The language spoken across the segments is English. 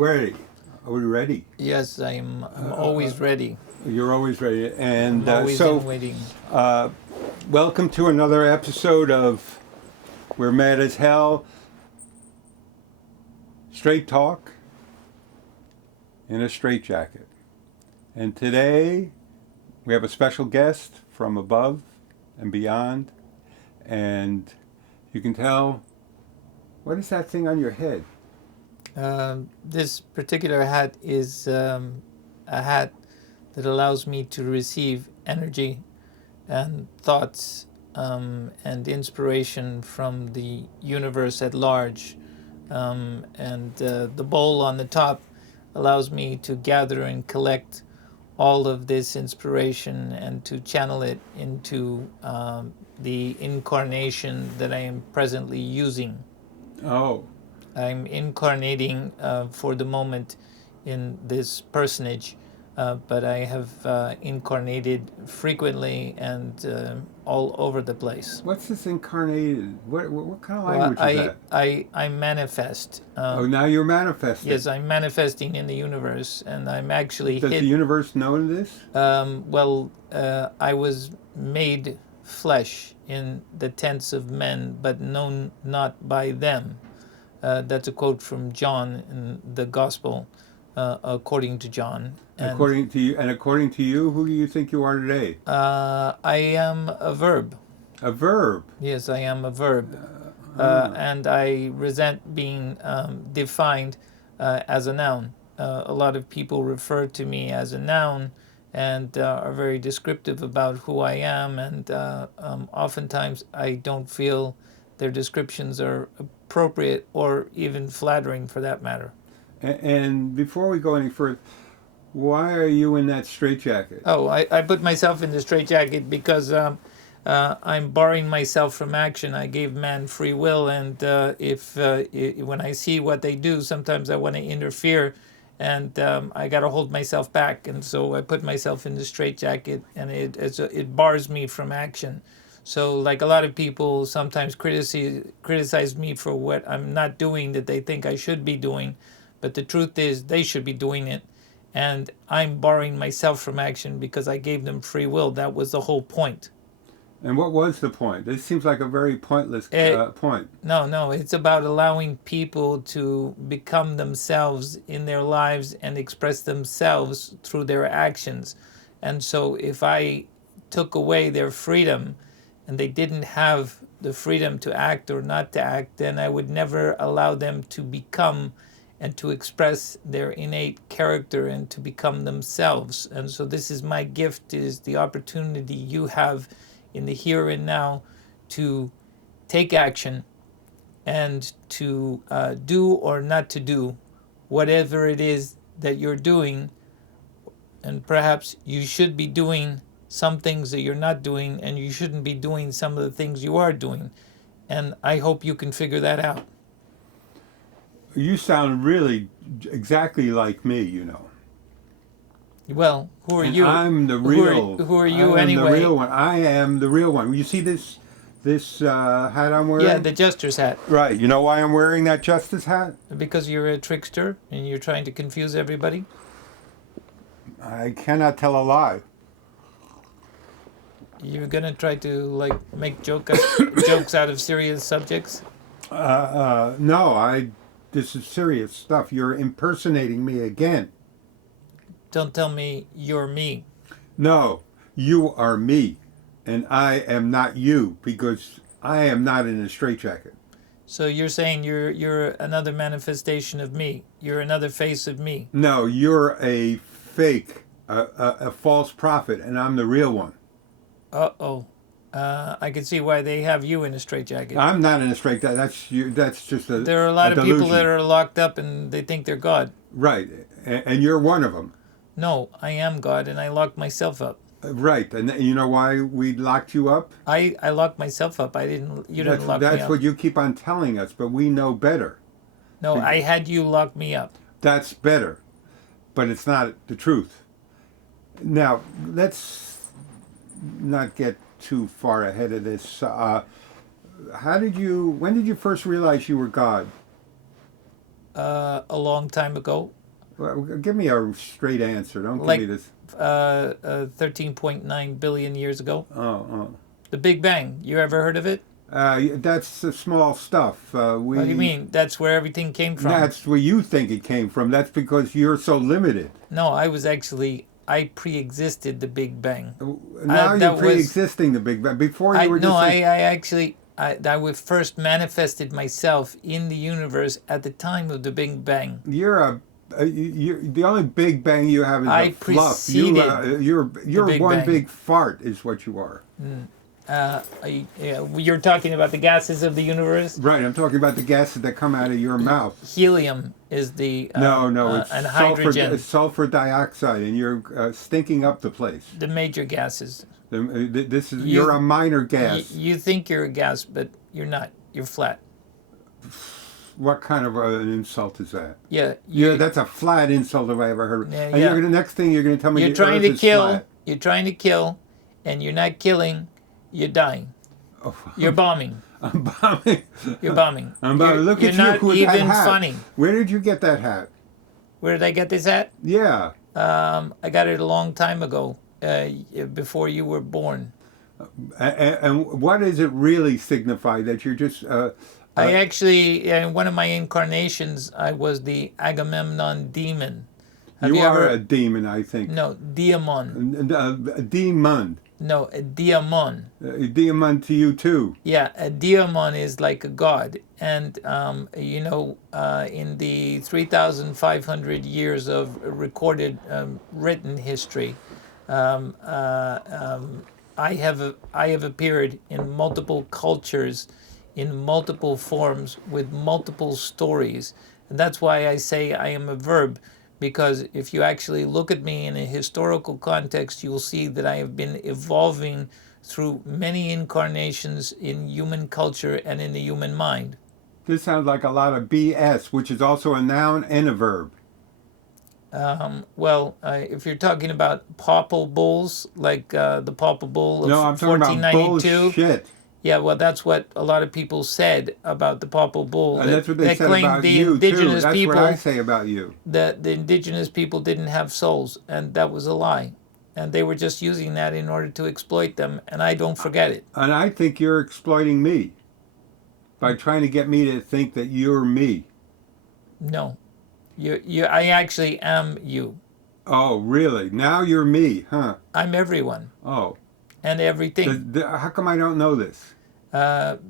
ready? Are we ready? Yes, I'm always ready. You're always ready. And I'm always in waiting. welcome to another episode of We're Mad as Hell. Straight talk in a straitjacket. And today we have a special guest from above and beyond. And you can tell, what is that thing on your head? This particular hat is a hat that allows me to receive energy and thoughts and inspiration from the universe at large. And the bowl on the top allows me to gather and collect all of this inspiration and to channel it into the incarnation that I am presently using. Oh, I'm incarnating for the moment in this personage, but I have incarnated frequently and all over the place. what's this incarnated? What kind of language is that? I manifest. Oh, now you're manifesting. Yes, I'm manifesting in the universe, and I'm actually Does the universe know this? I was made flesh in the tents of men, but known not by them. That's a quote from John in the Gospel, according to John. And, According to you, who do you think you are today? I am a verb. A verb. Yes, I am a verb. And I resent being defined as a noun. A lot of people refer to me as a noun and are very descriptive about who I am. And oftentimes I don't feel their descriptions are appropriate or even flattering for that matter. And before we go any further, why are you in that straitjacket? Oh, I put myself in the straitjacket because I'm barring myself from action. I gave man free will, and when I see what they do, sometimes I want to interfere, and I got to hold myself back, and so I put myself in the straitjacket, and it bars me from action. So, like a lot of people sometimes criticize me for what I'm not doing that they think I should be doing, but the truth is they should be doing it. And I'm barring myself from action because I gave them free will. That was the whole point. And what was the point? This seems like a very pointless point. No, it's about allowing people to become themselves in their lives and express themselves through their actions. And so if I took away their freedom and they didn't have the freedom to act or not to act, then I would never allow them to become and to express their innate character and to become themselves. And so this is my gift, is the opportunity you have in the here and now to take action and to do or not to do whatever it is that you're doing. And perhaps you should be doing some things that you're not doing, and you shouldn't be doing some of the things you are doing. And I hope you can figure that out. You sound really exactly like me, you know. Well, who are And you? I'm the real. Who are you I am anyway? the real one. I am the real one. You see this hat I'm wearing? Yeah, the jester's hat. Right. You know why I'm wearing that justice hat? Because you're a trickster and you're trying to confuse everybody? I cannot tell a lie. You're gonna try to make jokes out of serious subjects? No, this is serious stuff. You're impersonating me again. Don't tell me you're me. No, you are me, and I am not you, because I am not in a straitjacket. So you're saying you're another manifestation of me. You're another face of me. No, you're a fake, a false prophet, and I'm the real one. Uh-oh. I can see why they have you in a straitjacket. I'm not in a straitjacket. That's just a There are a lot of delusion. people that are locked up and they think they're God. Right, and you're one of them. No, I am God, and I locked myself up. Right, and you know why we locked you up? I locked myself up. You didn't lock me up. That's what you keep on telling us, but we know better. No, I had you lock me up. That's better, but it's not the truth. Now, let's not get too far ahead of this. When did you first realize you were God? a long time ago, Well, give me a straight answer. Don't like give me this. 13.9 billion years ago. Oh, The Big Bang. You ever heard of it? that's the small stuff. What do you mean? That's where everything came from. That's where you think it came from. That's because you're so limited. No, I pre-existed the Big Bang. Now that you're was- pre-existing the Big Bang. Before you were just I would first manifested myself in the universe at the time of the Big Bang. you're the only Big Bang you have is I a fluff. You're Big one Bang. big fart, is what you are. You're talking about the gases of the universe. Right. I'm talking about the gases that come out of your mouth. Helium is the No, it's and sulfur, hydrogen, it's sulfur dioxide, and you're stinking up the place. the major gases. This is you're a minor gas. You think you're a gas, but you're not. You're flat. What kind of an insult is that? Yeah. Yeah, that's a flat insult if I ever heard. Yeah, And yeah. next thing you're going to tell me You're the trying Earth to is kill. flat. You're trying to kill, and you're not killing. You're dying. Oh, You're bombing. I'm bombing. You're bombing. I'm bombing. Look you're at not you with even that hat. funny. Where did you get that hat? Where did I get this at? Yeah. I got it a long time ago, before you were born. And what does it really signify that you're just? I actually, in one of my incarnations, I was the Agamemnon demon. Have you you are ever? a demon, I think. No, Diamon. A demon. No, a Diamon. A demon to you too. Yeah, a Diamon is like a god. And, in the 3,500 years of recorded written history, I have appeared in multiple cultures, in multiple forms, with multiple stories. And that's why I say I am a verb, because if you actually look at me in a historical context, you will see that I have been evolving through many incarnations in human culture and in the human mind. This sounds like a lot of BS, which is also a noun and a verb. If you're talking about popple bulls, like the popple bull of No, I'm talking about 1492, bullshit. yeah, well, that's what a lot of people said about the popple bull. And that's what they said claimed about the you too. indigenous That's people, what I say about you. that the indigenous people didn't have souls, and that was a lie. And they were just using that in order to exploit them, and I don't forget it. And I think you're exploiting me by trying to get me to think that you're me. No, I actually am you. Oh, really? Now you're me, huh? I'm everyone Oh. and everything. How come I don't know this?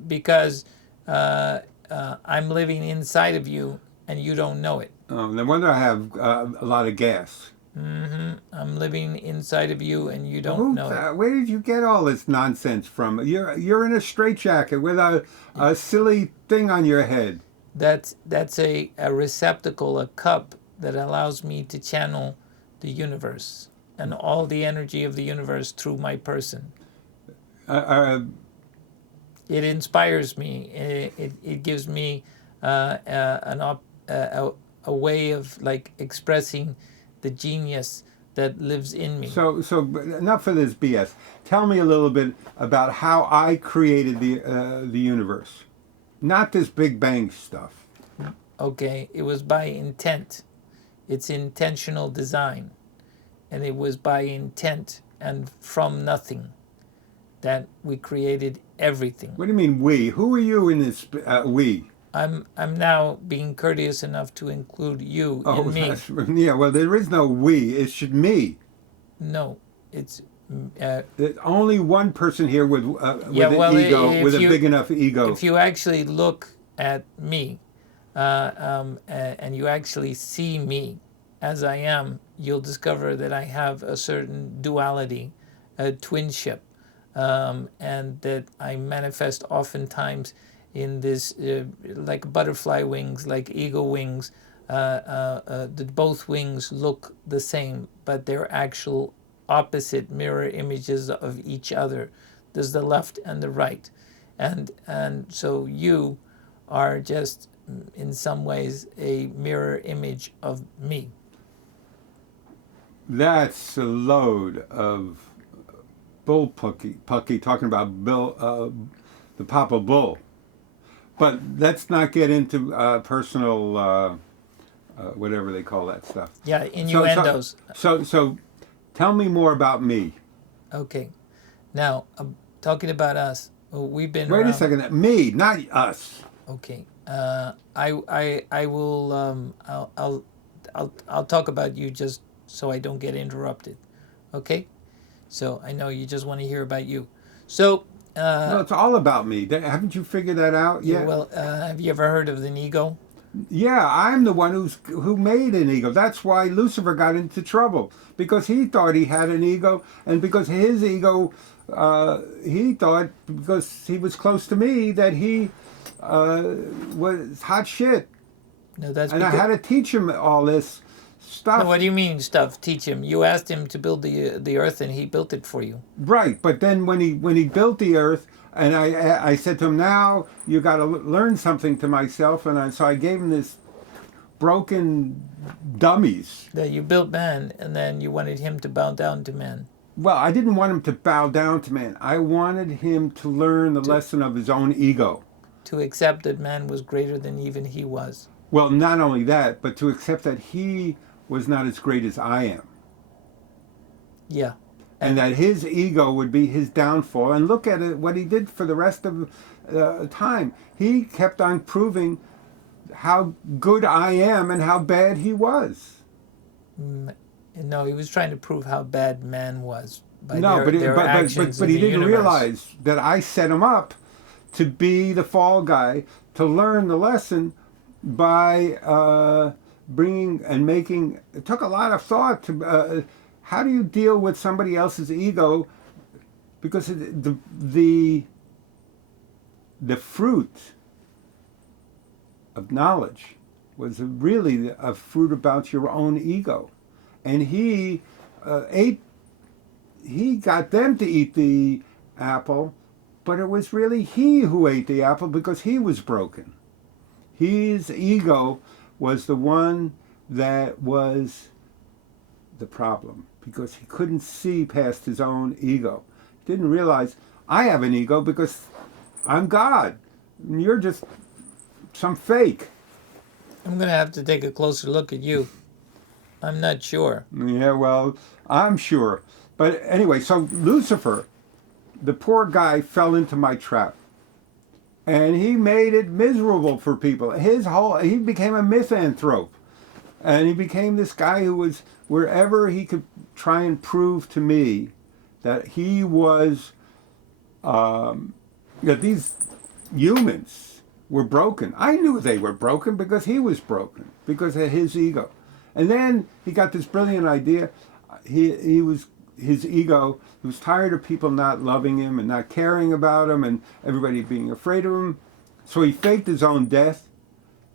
Because I'm living inside of you and you don't know it. Oh, no wonder I have a lot of gas. I'm living inside of you and you don't know it. Where did you get all this nonsense from? You're in a straitjacket with a silly thing on your head. That's a receptacle, a cup that allows me to channel the universe and all the energy of the universe through my person. It inspires me. It gives me a way of like expressing the genius that lives in me. So enough of this BS. Tell me a little bit about how I created the universe, not this Big Bang stuff. Okay, it was by intent. It's intentional design, and it was by intent and from nothing that we created everything. What do you mean we? Who are you in this we? I'm now being courteous enough to include you in me. Yeah. Well, there is no we. It's just me. No, it's There's only one person here with an if with a you- big enough ego. if you actually look at me, and you actually see me as I am, you'll discover that I have a certain duality, a twinship, and that I manifest oftentimes in this like butterfly wings, like eagle wings. That both wings look the same, but they're actual opposite mirror images of each other. There's the left and the right, and so you are just in some ways a mirror image of me. That's a load of bull pucky talking about Bill, the Papa Bull. But let's not get into personal whatever they call that stuff. Yeah, So, innuendos. so tell me more about me. Okay. Now, talking about us, we've been Wait a around. second, me, not us. Okay. I will. I'll talk about you just so I don't get interrupted. Okay. So I know you just want to hear about you. So, No, it's all about me. Haven't you figured that out yet? well, have you ever heard of an ego? Yeah, I'm the one who made an ego. That's why Lucifer got into trouble, because he thought he had an ego, and because his ego, he thought because he was close to me that he was hot shit, No, that's and I because. had to teach him all this stuff. No, what do you mean stuff? Teach him. You asked him to build the earth, and he built it for you. Right, but then when he built the earth, and I said to him, now you got to learn something to myself, and so I gave him this broken dummies. That you built man, and then you wanted him to bow down to man. Well, I didn't want him to bow down to man. I wanted him to learn the lesson of his own ego. To accept that man was greater than even he was. Well, not only that, but to accept that he was not as great as I am. Yeah. And that his ego would be his downfall. And look at it, what he did for the rest of time. He kept on proving how good I am and how bad he was. No, he was trying to prove how bad man was by No, their actions but in he the didn't universe. realize that I set him up to be the fall guy, to learn the lesson by bringing and making. It took a lot of thought to. How do you deal with somebody else's ego? Because the fruit of knowledge was really a fruit about your own ego, and he ate. He got them to eat the apple, but it was really he who ate the apple because he was broken. His ego was the one that was the problem because he couldn't see past his own ego. He didn't realize I have an ego because I'm God. And you're just some fake. I'm going to have to take a closer look at you. I'm not sure. Yeah, well, I'm sure. But anyway, so Lucifer, the poor guy, fell into my trap. And he made it miserable for people. He became a misanthrope. And he became this guy who was, wherever he could try and prove to me that he was, that these humans were broken. I knew they were broken because he was broken, because of his ego. And then he got this brilliant idea. His ego, he was tired of people not loving him and not caring about him and everybody being afraid of him. So he faked his own death,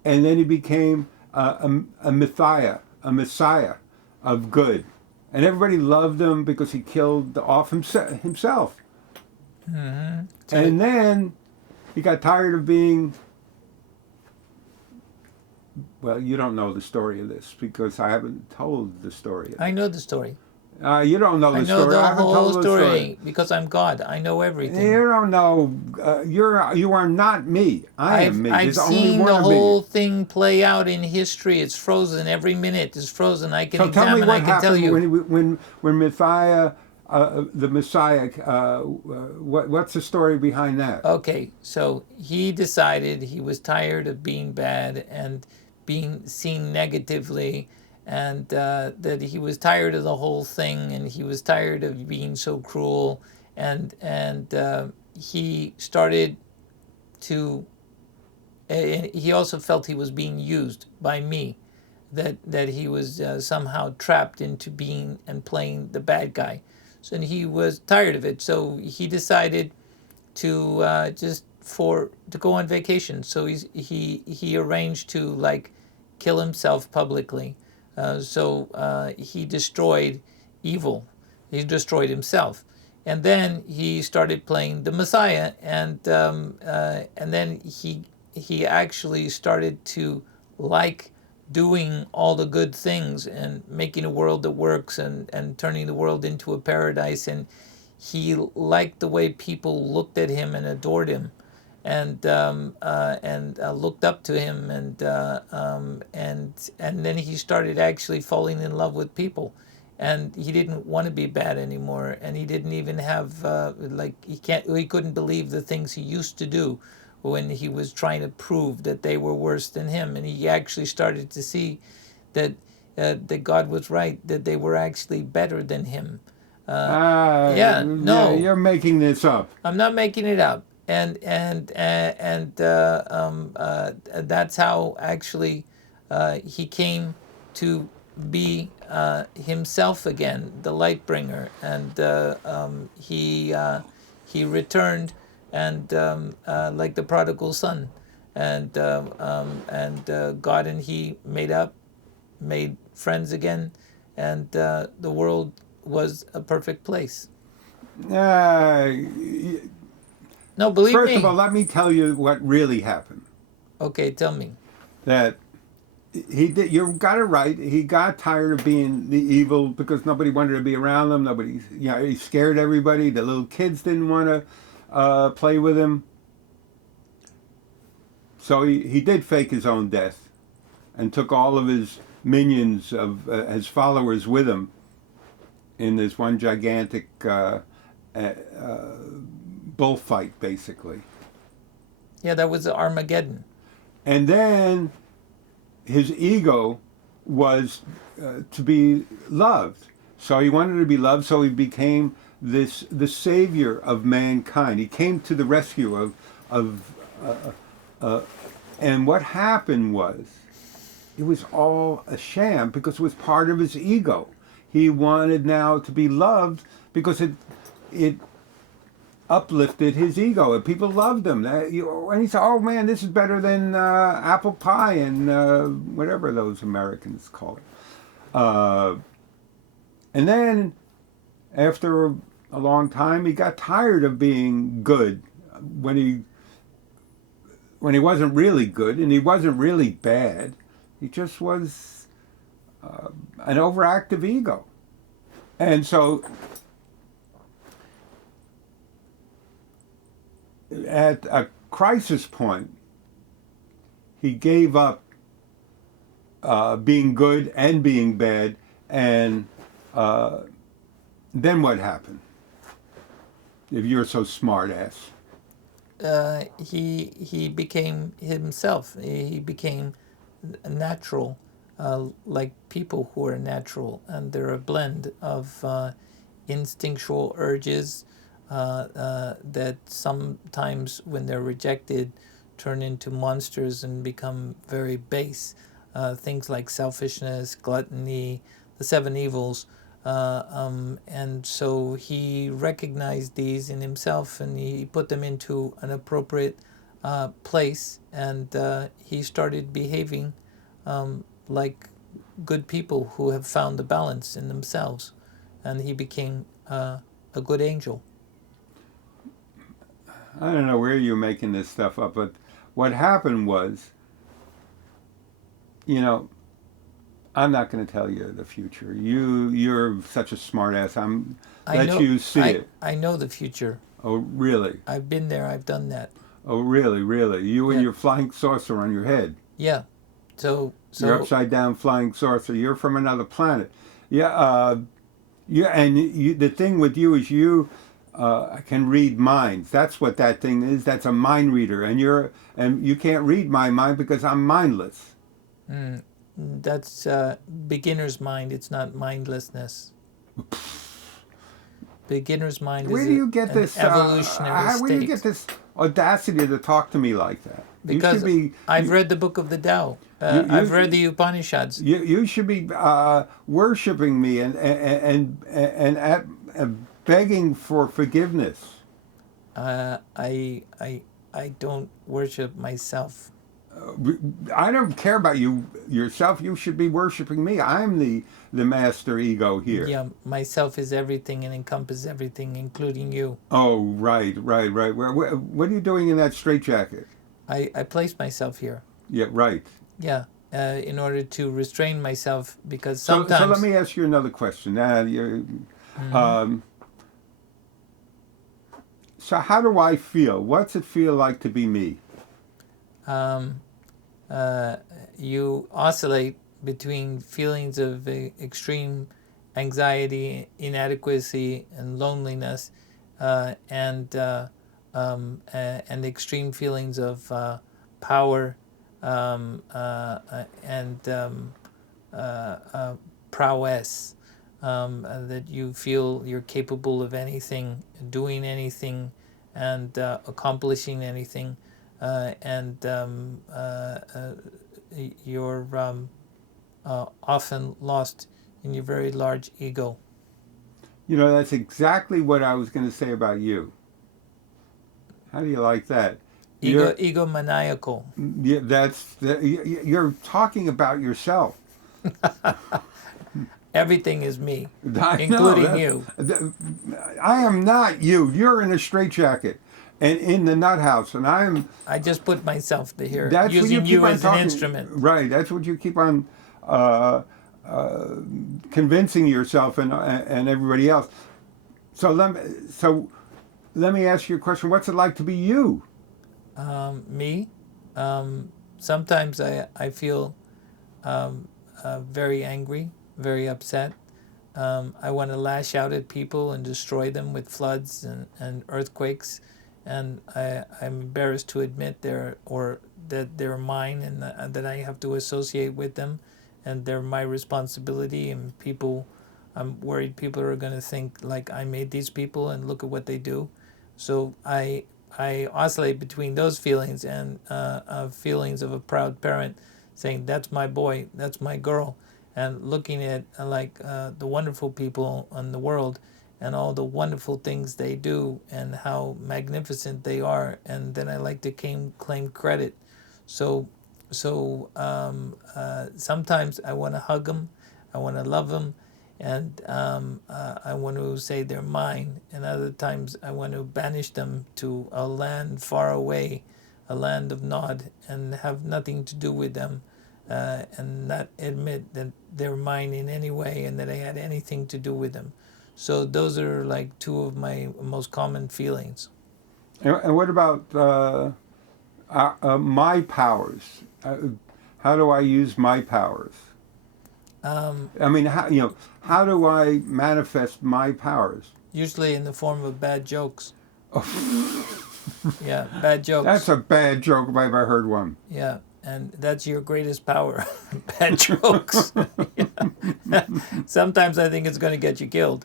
and then he became a Messiah of good. And everybody loved him because he killed off himself. Mm-hmm. And then he got tired of being, well, you don't know the story of this because I haven't told the story. I know the story. You don't know the I know story. the I haven't whole told the story because I'm God. I know everything. You don't know. You are not me. I am me. I've There's only seen one the of whole me. thing play out in history. It's frozen. Every minute is frozen. I can So tell me examine. what I can tell happened you. when Messiah, the Messiah. What's the story behind that? Okay, so he decided he was tired of being bad and being seen negatively, and that he was tired of the whole thing, and he was tired of being so cruel, and he started to. And he also felt he was being used by me, that he was somehow trapped into being and playing the bad guy. So and he was tired of it. So he decided to to go on vacation. So he arranged to like kill himself publicly. So he destroyed evil. He destroyed himself, and then he started playing the Messiah, and then he actually started to like doing all the good things and making a world that works and turning the world into a paradise, and he liked the way people looked at him and adored him, and looked up to him, and then he started actually falling in love with people, and he didn't want to be bad anymore, and he didn't even have he couldn't believe the things he used to do when he was trying to prove that they were worse than him, and he actually started to see that that God was right, that they were actually better than him. Yeah, no, you're making this up. I'm not making it up, that's how actually he came to be himself again, the light bringer, and he returned, and like the prodigal son, and God and he made friends again, and the world was a perfect place. Uh, No, believe First me. of all, let me tell you what really happened. Okay, tell me. That he did. You got it right. He got tired of being the evil because nobody wanted to be around him. Nobody, he scared everybody. The little kids didn't want to play with him. So he did fake his own death and took all of his minions of his followers with him in this one gigantic bullfight, basically. Yeah, that was Armageddon. And then his ego was to be loved. So he wanted to be loved, so he became the savior of mankind. He came to the rescue and what happened was it was all a sham because it was part of his ego. He wanted now to be loved because it uplifted his ego, and people loved him. And he said, "Oh man, this is better than apple pie and whatever those Americans call it." And then, after a long time, he got tired of being good when he wasn't really good and he wasn't really bad. He just was an overactive ego, and so at a crisis point, he gave up being good and being bad, and then what happened? If you're so smart ass. He became himself. He became natural, like people who are natural, and they're a blend of instinctual urges that sometimes, when they're rejected, turn into monsters and become very base. Things like selfishness, gluttony, the seven evils. And so he recognized these in himself, and he put them into an appropriate place, and he started behaving like good people who have found the balance in themselves, and he became a good angel. I don't know where you're making this stuff up, but what happened was, you know, I'm not going to tell you the future. You're such a smart ass. Let you see it. I know the future. Oh, really? I've been there. I've done that. Oh, really? Really? You and Yeah. your flying saucer on your head. Yeah. Your So upside down flying saucer. You're from another planet. Yeah. The thing with you is you can read minds. That's what that thing is. That's a mind reader, and you can't read my mind because I'm mindless. that's beginner's mind. It's not mindlessness. Beginner's mind Where is do you get an this? evolutionary state. Where do you get this audacity to talk to me like that? Because you should be. I've read the book of the Tao. I've read the Upanishads. You should be worshiping me and begging for forgiveness. I don't worship myself. I don't care about you yourself. You should be worshiping me. I'm the master ego here. Yeah, myself is everything and encompasses everything, including you. Oh, right. What are you doing in that straitjacket? I place myself here. Yeah, right. Yeah, in order to restrain myself, because So sometimes. let me ask you another question. So how do I feel? What's it feel like to be me? You oscillate between feelings of extreme anxiety, inadequacy, and loneliness, and extreme feelings of power and prowess. That you feel you're capable of anything, doing anything, and accomplishing anything, and you're often lost in your very large ego. You know, that's exactly what I was going to say about you. How do you like that? You're, Egomaniacal. yeah, you're talking about yourself. Everything is me, I including know, you. I am not you. You're in a straitjacket and in the nut house, and I'm. I just put myself here, That's what you using keep you on as an talking. instrument. Right. That's what you keep on uh, convincing yourself and everybody else. So let me ask you a question. What's it like to be you? Me, sometimes I feel very angry, very upset. I want to lash out at people and destroy them with floods and earthquakes, and I'm embarrassed to admit that they're mine and that I have to associate with them, and they're my responsibility. And I'm worried people are going to think like I made these people and look at what they do. So I oscillate between those feelings and feelings of a proud parent saying that's my boy, that's my girl, and looking at the wonderful people in the world and all the wonderful things they do and how magnificent they are, and then I like to claim credit. So sometimes I want to hug them, I want to love them, and I want to say they're mine. And other times I want to banish them to a land far away, a land of Nod, and have nothing to do with them, and not admit that they're mine in any way and that I had anything to do with them. So those are like two of my most common feelings. And what about my powers? How do I use my powers? I mean, how do I manifest my powers? Usually in the form of bad jokes. Yeah, bad jokes. That's a bad joke if I ever heard one. Yeah, and that's your greatest power. Bad jokes. Sometimes I think it's going to get you killed,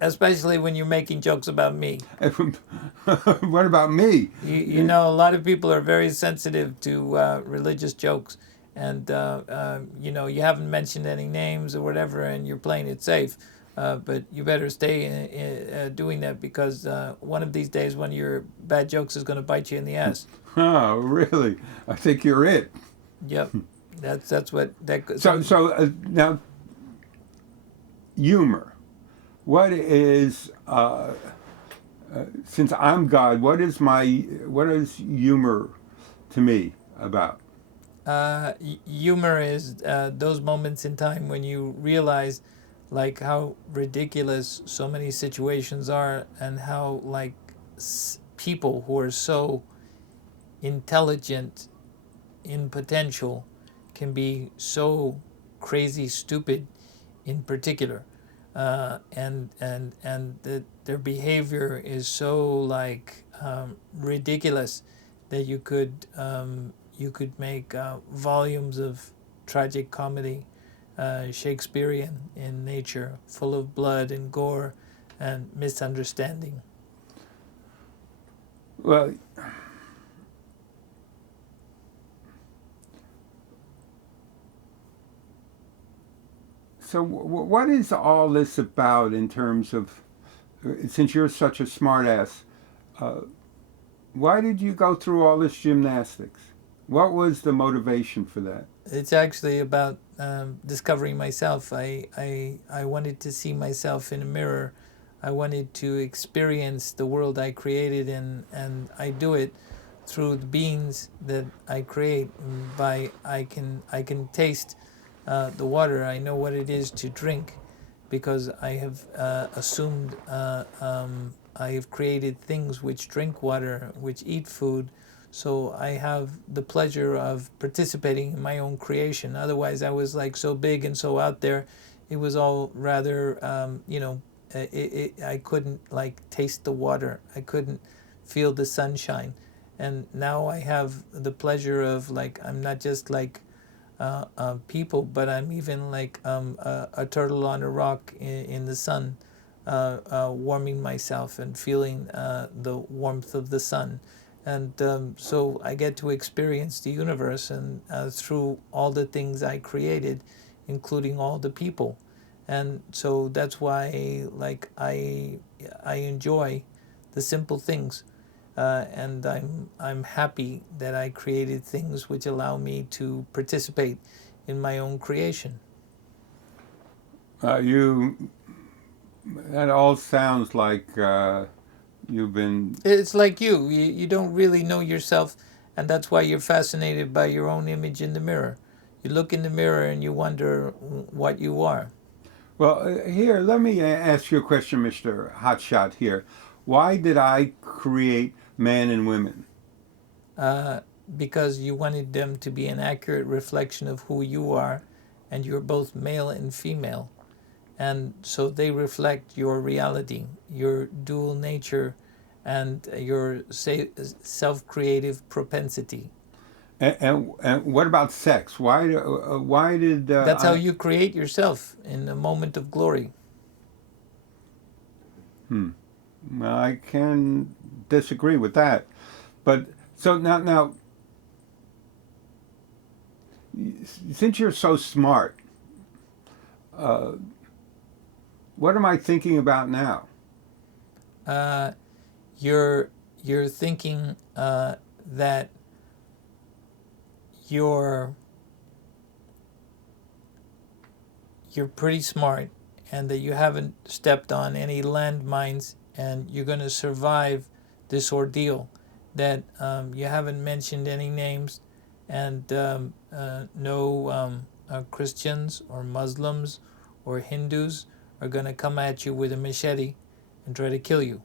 especially when you're making jokes about me. What about me? You know, a lot of people are very sensitive to religious jokes, and you haven't mentioned any names or whatever, and you're playing it safe. But you better stay doing that, because one of these days, one of your bad jokes is going to bite you in the ass. Oh, really? I think you're it. Yep, that's what that. So now, humor. What is since I'm God? What is humor to me about? Humor is those moments in time when you realize like how ridiculous so many situations are, and how like people who are so intelligent in potential can be so crazy stupid in particular, and their behavior is so like ridiculous that you could make volumes of tragic comedy, Shakespearean in nature, full of blood and gore and misunderstanding. Well, so what is all this about in terms of? Since you're such a smartass, uh, why did you go through all this gymnastics? What was the motivation for that? It's actually about discovering myself. I wanted to see myself in a mirror. I wanted to experience the world I created, and I do it through the beings that I create. By I can taste the water. I know what it is to drink, because I have assumed I have created things which drink water, which eat food. So I have the pleasure of participating in my own creation. Otherwise, I was like so big and so out there. It was all rather, I couldn't like taste the water. I couldn't feel the sunshine. And now I have the pleasure of like, I'm not just like people, but I'm even like a turtle on a rock in the sun, warming myself and feeling the warmth of the sun. And so I get to experience the universe and through all the things I created, including all the people. And so that's why like I enjoy the simple things, and I'm happy that I created things which allow me to participate in my own creation. You that all sounds like you've been. It's like you don't really know yourself, and that's why you're fascinated by your own image in the mirror. You look in the mirror and you wonder what you are. Well, here, let me ask you a question, Mr. Hotshot here. Why did I create man and women? uh, because you wanted them to be an accurate reflection of who you are, and you're both male and female. And so they reflect your reality, your dual nature, and your self creative propensity. And what about sex? Why did That's how I? you create yourself in a moment of glory. Hmm. Well, I can disagree with that. But so now, since you're so smart, uh, what am I thinking about now? Uh, you're you're thinking that you're you're pretty smart and that you haven't stepped on any landmines and you're going to survive this ordeal. That you haven't mentioned any names, and no Christians or Muslims or Hindus are going to come at you with a machete and try to kill you.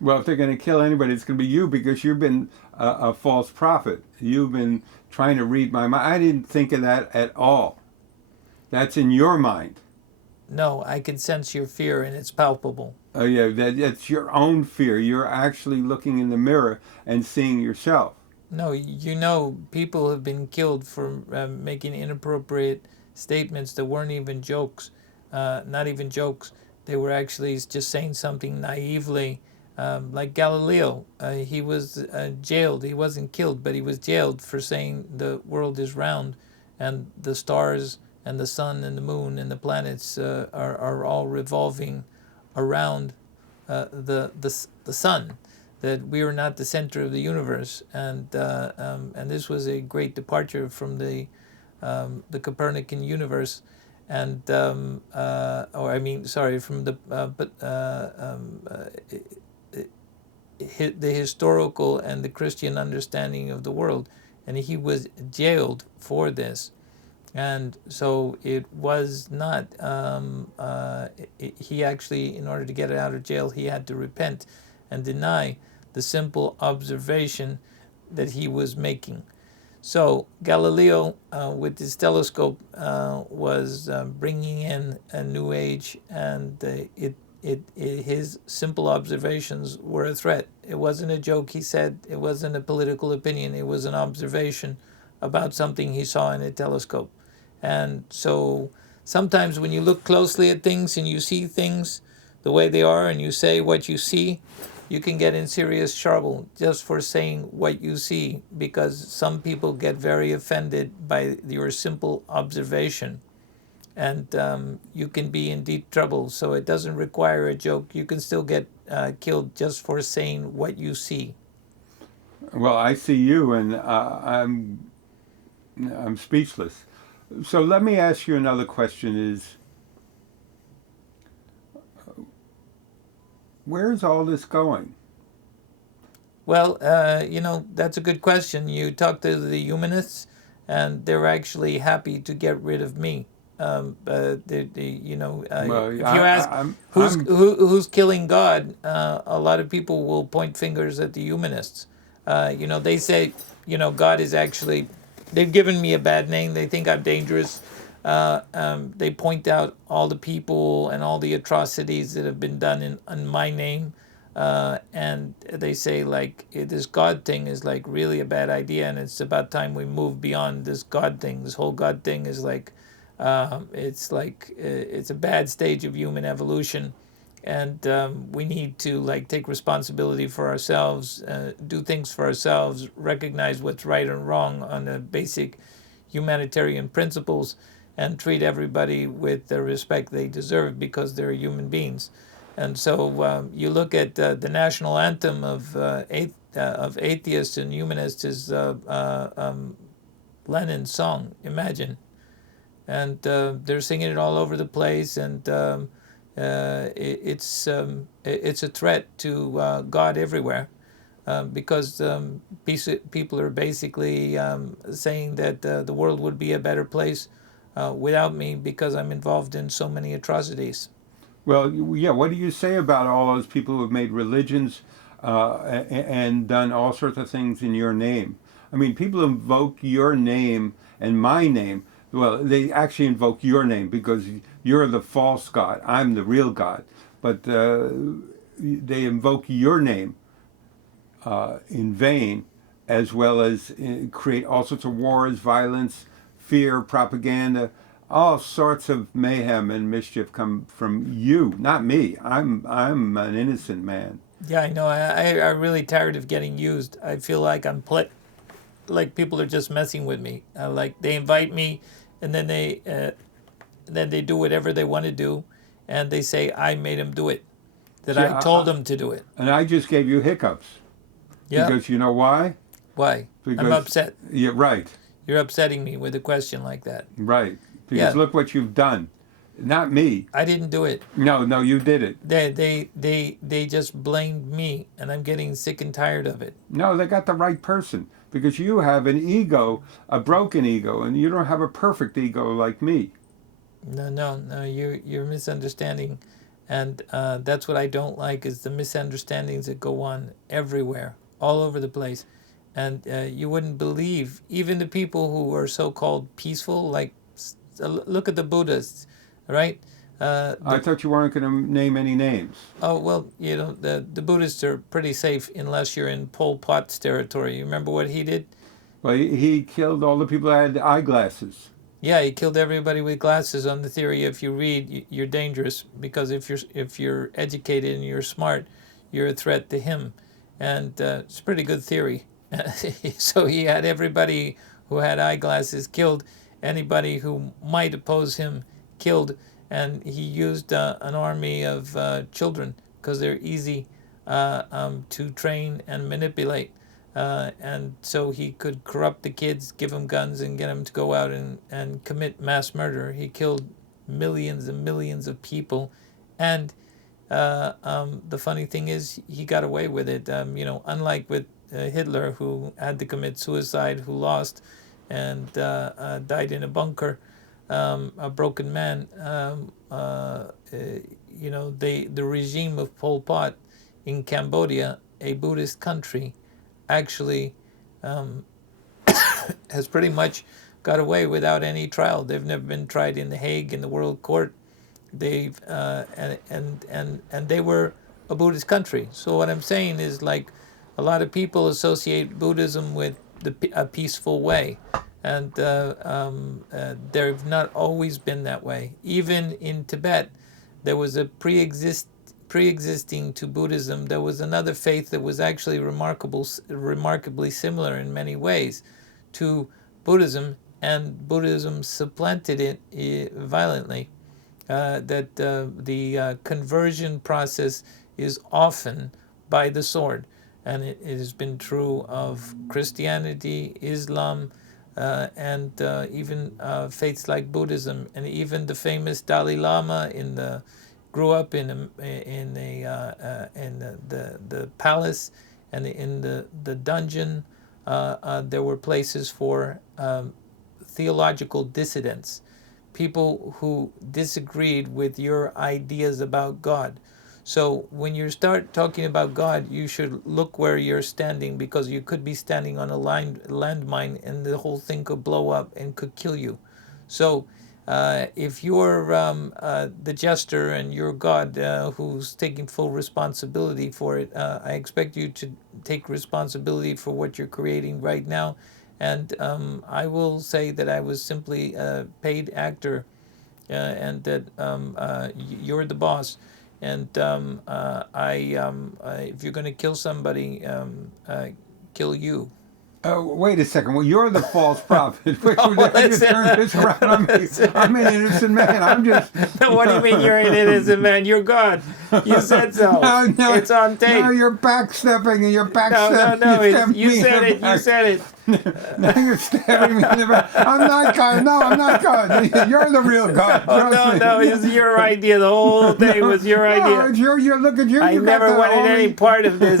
Well, if they're going to kill anybody, it's going to be you because you've been a false prophet. You've been trying to read my mind. I didn't think of that at all. That's in your mind. No, I can sense your fear and it's palpable. Oh yeah, that's your own fear. You're actually looking in the mirror and seeing yourself. No, people have been killed for making inappropriate statements that weren't even jokes, not even jokes. They were actually just saying something naively, like Galileo. He was jailed. He wasn't killed, but he was jailed for saying the world is round, and the stars and the sun and the moon and the planets are all revolving around the sun, that we are not the center of the universe, and this was a great departure from the Copernican universe, and or I mean, sorry, from the the historical and the Christian understanding of the world, and he was jailed for this. And so it was not, he actually, in order to get out of jail, he had to repent and deny the simple observation that he was making. So Galileo, with his telescope, was bringing in a new age, and his simple observations were a threat. It wasn't a joke, he said. It wasn't a political opinion. It was an observation about something he saw in a telescope. And so sometimes when you look closely at things and you see things the way they are and you say what you see, you can get in serious trouble just for saying what you see, because some people get very offended by your simple observation, and you can be in deep trouble. So it doesn't require a joke. You can still get killed just for saying what you see. Well, I see you, and I'm speechless. So let me ask you another question: Is where's all this going? Well, that's a good question. You talk to the humanists, and they're actually happy to get rid of me. Well, if you ask I'm who's killing God, a lot of people will point fingers at the humanists. They say, God is actually. They've given me a bad name. They think I'm dangerous. They point out all the people and all the atrocities that have been done in my name, and they say like this God thing is like really a bad idea, and it's about time we move beyond this God thing. This whole God thing is like, it's a bad stage of human evolution, and we need to like take responsibility for ourselves, do things for ourselves, recognize what's right and wrong on the basic humanitarian principles, and treat everybody with the respect they deserve because they're human beings. And so you look at the national anthem of atheists and humanists is Lennon's song, Imagine. And they're singing it all over the place, and it's a threat to God everywhere. Because people are basically saying that the world would be a better place without me because I'm involved in so many atrocities. Well, yeah. What do you say about all those people who have made religions and done all sorts of things in your name? I mean, people invoke your name and my name. Well, they actually invoke your name because you're the false God. I'm the real God. But they invoke your name in vain, as well as create all sorts of wars, violence, fear, propaganda. All sorts of mayhem and mischief come from you, not me. I'm an innocent man. Yeah, I know. I'm really tired of getting used. I feel like like people are just messing with me. Like they invite me, and then they do whatever they want to do, and they say I made them do it, that See, I told them to do it. and I just gave you hiccups Yeah, because you know why? why? I'm Because upset. yeah, right, You're upsetting me with a question like that. right. Because Yeah, look what you've done. Not me. I didn't do it. No, no, you did it. They just blamed me, and I'm getting sick and tired of it. No, they got the right person because you have an ego, a broken ego, and you don't have a perfect ego like me. No. You're misunderstanding, and that's what I don't like is the misunderstandings that go on everywhere, all over the place, and you wouldn't believe even the people who are so-called peaceful. Like, look at the Buddhists, right? I The thought you weren't going to name any names. Oh well, the Buddhists are pretty safe unless you're in Pol Pot's territory. You remember what he did? Well, he killed all the people that had eyeglasses. Yeah, he killed everybody with glasses on the theory if you read, you're dangerous because if you're educated and you're smart, you're a threat to him, and it's a pretty good theory. So he had everybody who had eyeglasses killed, anybody who might oppose him killed, and he used an army of children because they're easy to train and manipulate. And so he could corrupt the kids, give them guns, and get them to go out and commit mass murder. He killed millions and millions of people, and the funny thing is, he got away with it. Unlike with Hitler, who had to commit suicide, who lost, and died in a bunker, a broken man. The regime of Pol Pot in Cambodia, a Buddhist country, actually has pretty much got away without any trial. They've never been tried in The Hague in the World Court. They've and they were a Buddhist country. So what I'm saying is, like, a lot of people associate Buddhism with a peaceful way, and they've not always been that way. Even in Tibet, there was a pre-existing to Buddhism. There was another faith that was actually remarkably similar in many ways to Buddhism, and Buddhism supplanted it violently. The conversion process is often by the sword, and it has been true of Christianity, Islam, and even faiths like Buddhism, and even the famous Dalai Lama grew up in the palace and in the dungeon. There were places for theological dissidents, people who disagreed with your ideas about God. So when you start talking about God, you should look where you're standing, because you could be standing on a landmine and the whole thing could blow up and could kill you. So if you're the jester and you're God who's taking full responsibility for it, I expect you to take responsibility for what you're creating right now. And I will say that I was simply a paid actor, and that you're the boss. And if you're going to kill somebody, kill you. Wait a second. Well, you're the false prophet. Wait, Oh, I just listen. turned this around on me. I'm an innocent man. I'm just. What do you mean you're an innocent man? You're God. You said so. No, It's on tape. No, you're backstepping and you're No, backstepping. you said it. You said it. Now you're stabbing me in the back. I'm not God. No, I'm not God. You're the real God. Oh, Trust no, me. it was your idea. The whole thing was your No, idea. it's your look at you. I You got never the wanted any only- part of this.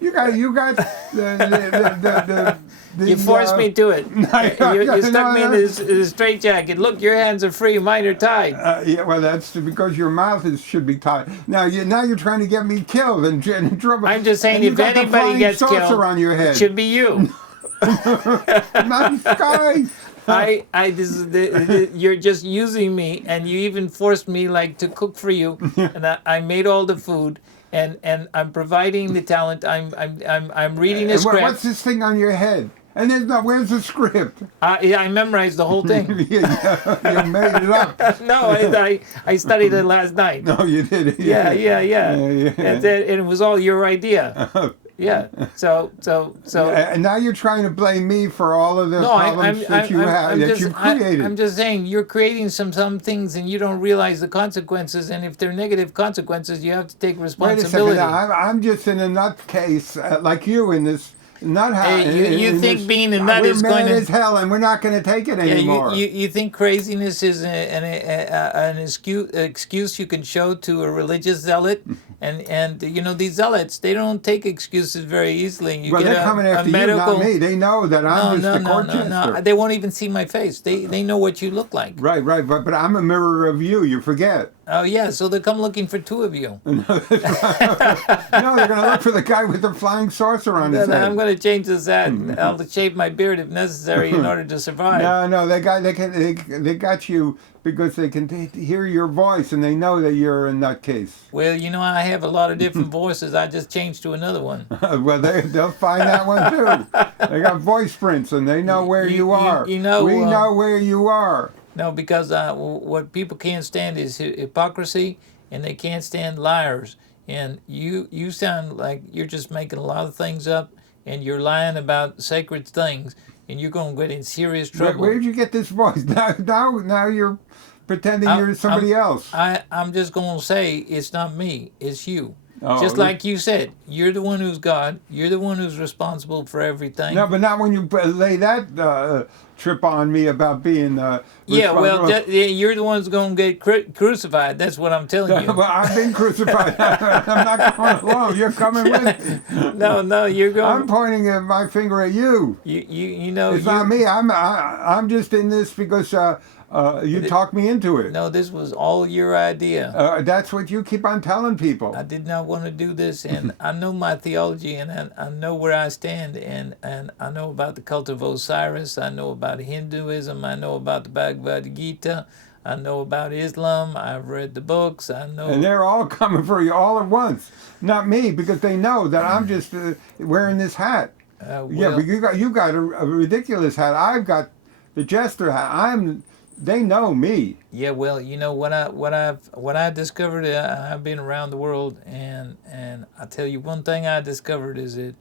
You got the You forced me to it. You stuck me in this straitjacket. Look, your hands are free. Mine are tied. Yeah, well, that's because your mouth should be tied. Now you're trying to get me killed and in trouble. I'm just saying, And you if got the anybody flying gets saucer killed, on your it head. should be you. Nice guy. You're just using me, and you even forced me like to cook for you, and I made all the food, and I'm providing the talent. I'm reading a And what's script. this thing on your head? And there's no. Where's the script? I memorized the whole thing. You made it up. No, I studied it last night. No, you didn't. Yeah. Yeah. And it was all your idea. Yeah. So. And now you're trying to blame me for all of the No, problems that you created. I'm just saying you're creating some things and you don't realize the consequences. And if they're negative consequences, you have to take Wait a second. responsibility. Now, I'm just in a nutcase like you in this nut house. Hey, you think being a nut is we're going mad to? as hell, and we're not going to take it Yeah, anymore. you think craziness is an excuse you can show to a religious zealot, and these zealots, they don't take excuses very easily. You well, get they're coming after medical. you, not me. They know that I'm just the court jester. They won't even see my face. They know what you look like. Right, but I'm a mirror of you. You forget. Oh yeah, so they come looking for two of you. No, they're going to look for the guy with the flying saucer on his Then head. I'm going to change this hat. I'll shave my beard if necessary in order to survive. No, they got you because they can hear your voice and they know that you're a nutcase. Well, I have a lot of different voices. I just changed to another one. Well, they'll find that one too. They got voice prints and they know where you are. you know, we know where you are. No, because what people can't stand is hypocrisy, and they can't stand liars. And you sound like you're just making a lot of things up, and you're lying about sacred things, and you're going to get in serious trouble. Where'd you get this voice? Now you're pretending you're somebody else. I'm just going to say it's not me, it's you. Oh, Just like you said, you're the one who's God. You're the one who's responsible for everything. No, but not when you lay that trip on me about being Yeah, well, responsible. you're the one who's going to get crucified. That's what I'm telling you. Well, I've been crucified. I'm not going alone. You're coming with me. No, you're going. I'm pointing my finger at you. You know. It's not me. I'm just in this because you talked me into it. No, this was all your idea. That's what you keep on telling people. I did not want to do this, and I know my theology, and I know where I stand, and I know about the cult of Osiris. I know about Hinduism. I know about the Bhagavad Gita. I know about Islam. I've read the books. I know. And they're all coming for you all at once. Not me, because they know that I'm just wearing this hat. Yeah, but you got a ridiculous hat. I've got the jester hat. They know me. Yeah, well, what I discovered. I've been around the world, and I tell you one thing I discovered is that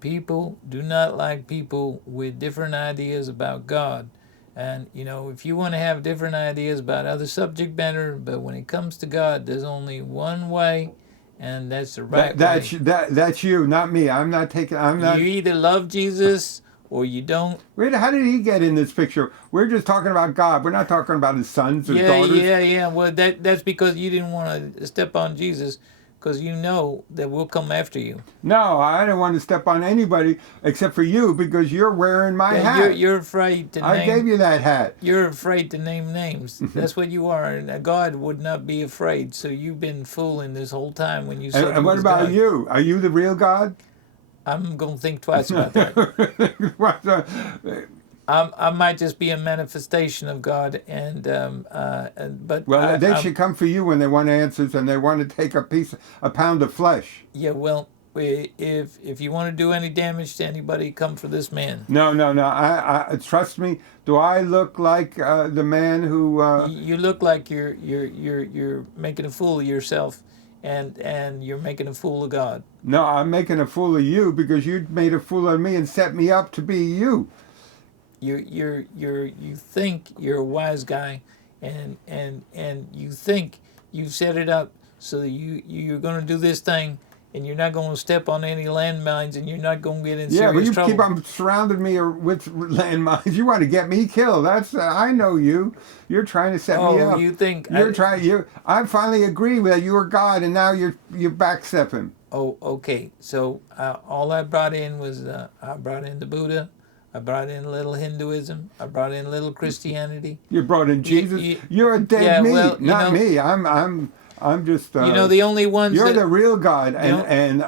people do not like people with different ideas about God. And if you want to have different ideas about other subject matter, but when it comes to God, there's only one way, and that's the right way. That's you, not me. I'm not. You either love Jesus or you don't. Wait, how did he get in this picture? We're just talking about God. We're not talking about his sons or daughters. Yeah. Well, that's because you didn't want to step on Jesus, because you know that we'll come after you. No, I don't want to step on anybody except for you because you're wearing my Yeah, hat. you're afraid to I name. gave you that hat. You're afraid to name names. That's what you are, and God would not be afraid. So you've been fooling this whole time when you said. And he what was about God. you? Are you the real God? I'm gonna think twice about that. What the- I might just be a manifestation of God, but well, they I'm- should come for you when they want answers and they want to take a pound of flesh. Yeah, well, if you want to do any damage to anybody, come for this man. No, no, no. I trust me. Do I look like the man who? You look like you're making a fool of yourself, and you're making a fool of God. No, I'm making a fool of you because you made a fool of me and set me up to be you. You think you're a wise guy, and you think you've set it up so that you're going to do this thing, and you're not going to step on any landmines, and you're not going to get in Yeah, but serious you trouble. keep on surrounding me with landmines. You want to get me killed. That's I know you. You're trying to set me up. You think You're trying. I finally agree that you were God, and now you're backstepping. Oh, okay. So all I brought in was I brought in the Buddha, I brought in a little Hinduism, I brought in a little Christianity. You brought in Jesus. you- You're a dead yeah, meat, well, you not know- me. I'm just. You know, the only ones You're that, the real God, know- and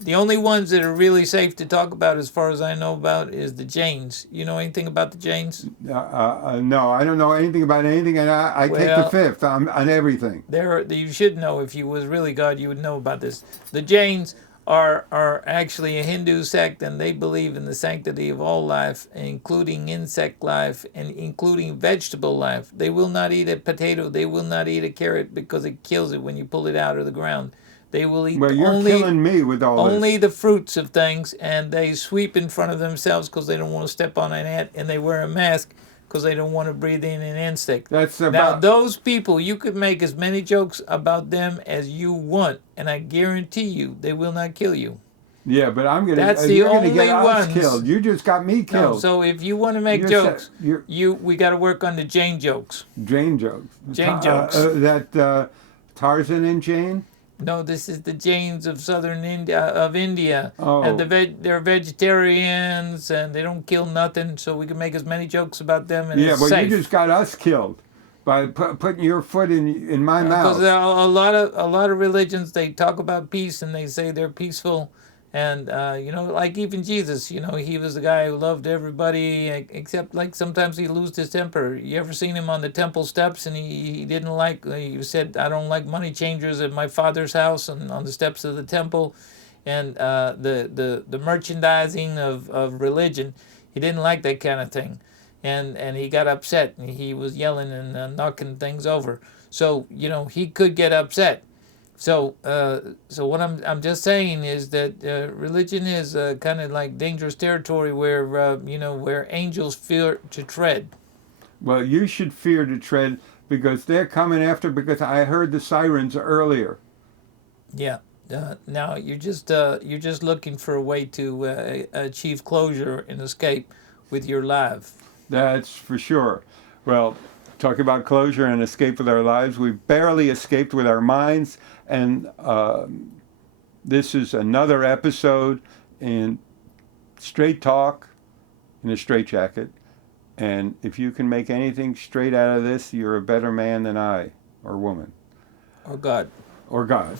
the only ones that are really safe to talk about, as far as I know about, is the Jains. You know anything about the Jains? no, I don't know anything about anything, and I take the Well- fifth on everything. You should know. If you was really God, you would know about this. The Jains are actually a Hindu sect, and they believe in the sanctity of all life, including insect life and including vegetable life. They will not eat a potato. They will not eat a carrot because it kills it when you pull it out of the ground. They will eat Well, you're killing me with all only this. the fruits of things, and they sweep in front of themselves because they don't want to step on an ant, and they wear a mask because they don't want to breathe in an insect. That's Now, about. those people, you could make as many jokes about them as you want, and I guarantee you they will not kill you. Yeah, but I'm gonna. That's the you're gonna only get us ones. killed. You just got me No, killed. so if you want to make You're jokes, you're we got to work on the Jane jokes. Jane jokes. Jane jokes. That Tarzan and Jane. No, this is the Jains of southern India, Oh. and they're vegetarians and they don't kill nothing. So we can make as many jokes about them, and Yeah, it's well, safe. you just got us killed by putting your foot in my Because mouth. there are a lot of religions, they talk about peace and they say they're peaceful, and like even Jesus, he was the guy who loved everybody, except like sometimes he lose his temper. You ever seen him on the temple steps, and he didn't like, he said, I don't like money changers at my father's house, and on the steps of the temple, and the merchandising of religion, he didn't like that kind of thing. And he got upset, and he was yelling and knocking things over. So he could get upset. So what I'm just saying is that religion is kind of like dangerous territory where where angels fear to tread. Well, you should fear to tread because they're coming after. Because I heard the sirens earlier. Yeah. Now you're just looking for a way to achieve closure and escape with your life. That's for sure. Well, talk about closure and escape with our lives. We've barely escaped with our minds, and this is another episode in Straight Talk in a Straitjacket. And if you can make anything straight out of this, you're a better man than I, or woman, Oh God. or God.